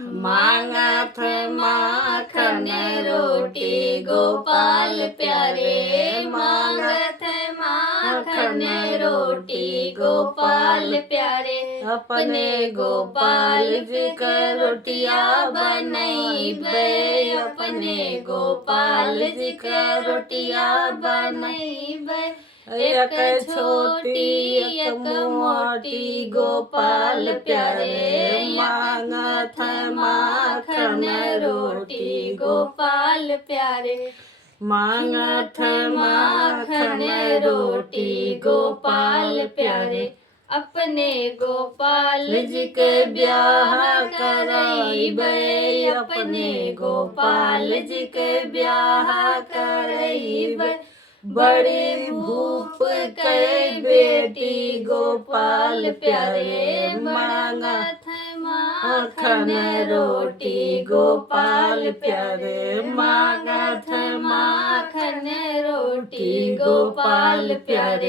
मांगत माखन रोटी गोपाल प्यारे, मांगत माखन रोटी गोपाल प्यारे। अपने गोपाल जी का रोटिया बनैबे, अपने गोपाल जी का रोटिया बनैबे। एक छोटी एक मोटी गोपाल प्यारे, मांगत माखन रोटी गोपाल प्यारे। मांगत माखन रोटी गोपाल प्यारे। अपने गोपाल जी के ब्याह करैबे, अपने गोपाल जी के ब्याह करैबे। बड़ी भूप के बेटी गोपाल प्यारे, मांगत माखन रोटी गोपाल प्यारे, मांगत माखन रोटी गोपाल प्यारे।